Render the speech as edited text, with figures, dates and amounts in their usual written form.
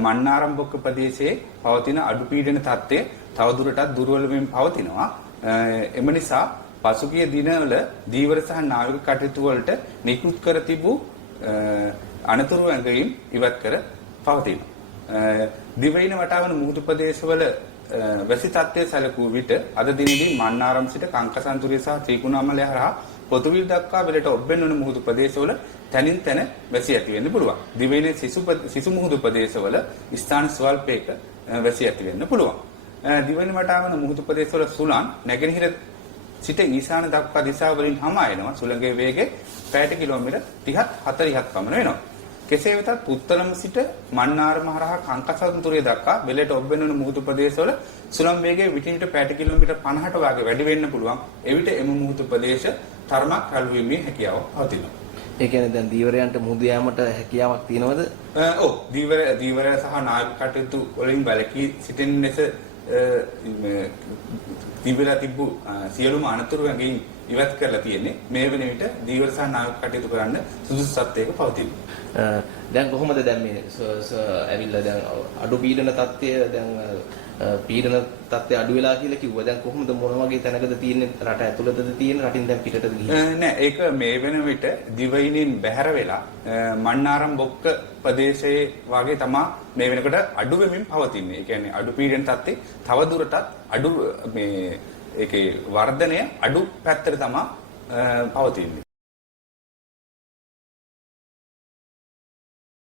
මන්නාරම් බොක්ක ප්‍රදේශයේ පවතින අඩුපීඩන තත්ත්වය තවදුරටත් දුර්වල වෙමින් පවතිනවා. එම නිසා පසුගිය දිනවල ධීවර සහ නාවික කටයුතු වලට නිකුත් කර තිබූ අනතුරු ඇඟවීම් ඉවත් කර පවතිනවා. දිවයින වටාවන මුහුදු ප්‍රදේශවල වැසි තත්ත්වය සැලකූ විට අද දිනේදී මන්නාරම් සිට කංකසන්තුරිය සහ ත්‍රිකුණාමලය හරහා පොතුවිල් දක්වා වෙලට ඔබ්බෙන් වන මුහුදු ප්‍රදේශවල තනින් තන වැසි ඇති වෙන්න පුළුවන්. දිවයිනේ සිසු මුහුදු ප්‍රදේශවල ස්ථාන ස්වල්පයක වැසි ඇති වෙන්න පුළුවන්. දිවයින වටාවන මුහුදු ප්‍රදේශවල සුළං නැගෙනහිර සිට ඊශාන දක්වා දිශා වලින් හමා එනවා. සුළඟේ වේගය පැයට කිලෝමීටර් 30ත් 40ත් පමණ වෙනවා. කෙසේ වෙතත් උත්තරම සිට මන්නාරම හරහා කංකසන්තුරිය දක්වා වෙලට ඔබ්බෙන් වන මුහුදු ප්‍රදේශවල සුළං වේගය විටින් විට පැයට කිලෝමීටර් 50ට වගේ වැඩි වෙන්න පුළුවන්. එවිට එම මුහුදු ප්‍රදේශ තරමක් රළු වීමේ හැකියාව පවතිනවා. ඒ කියන්නේ දැන් දීවරයන්ට මුහුදු යාමට හැකියාවක් තියෙනවද? ඔව් දීවරය සහ නාවික කටයුතු වලින් වැළකී සිටින ලෙස දීවරය තිබු සියලුම අනතුරු වගේ ඉවත් කරලා තියෙන්නේ. මේ වෙන විට දීවර සහ නාවික කටයුතු කරන්න සුදුසු සත්‍යයක පවතිනවා. දැන් කොහොමද දැන් මේ ඇවිල්ලා දැන් අඩු පීඩන තත්ත්වය දැන් පීඩන තත්ත්වය අඩු වෙලා කියලා කිව්වා. දැන් කොහොමද මොන වගේ තැනකද තියෙන්නේ? රට ඇතුළතද තියෙන්නේ? රටින් දැන් පිටටද ගිහින්? නෑ ඒක මේ වෙන විට දිවයිනින් බැහැර වෙලා මන්නාරම් බොක්ක ප්‍රදේශයේ වාගේ තමා මේ වෙනකොට අඩු වෙමින් පවතින්නේ. ඒ කියන්නේ අඩු පීඩන තත්ත්වය තවදුරටත් අඩු මේ ඒකේ වර්ධනය අඩු පැත්තට තමා පවතින්නේ.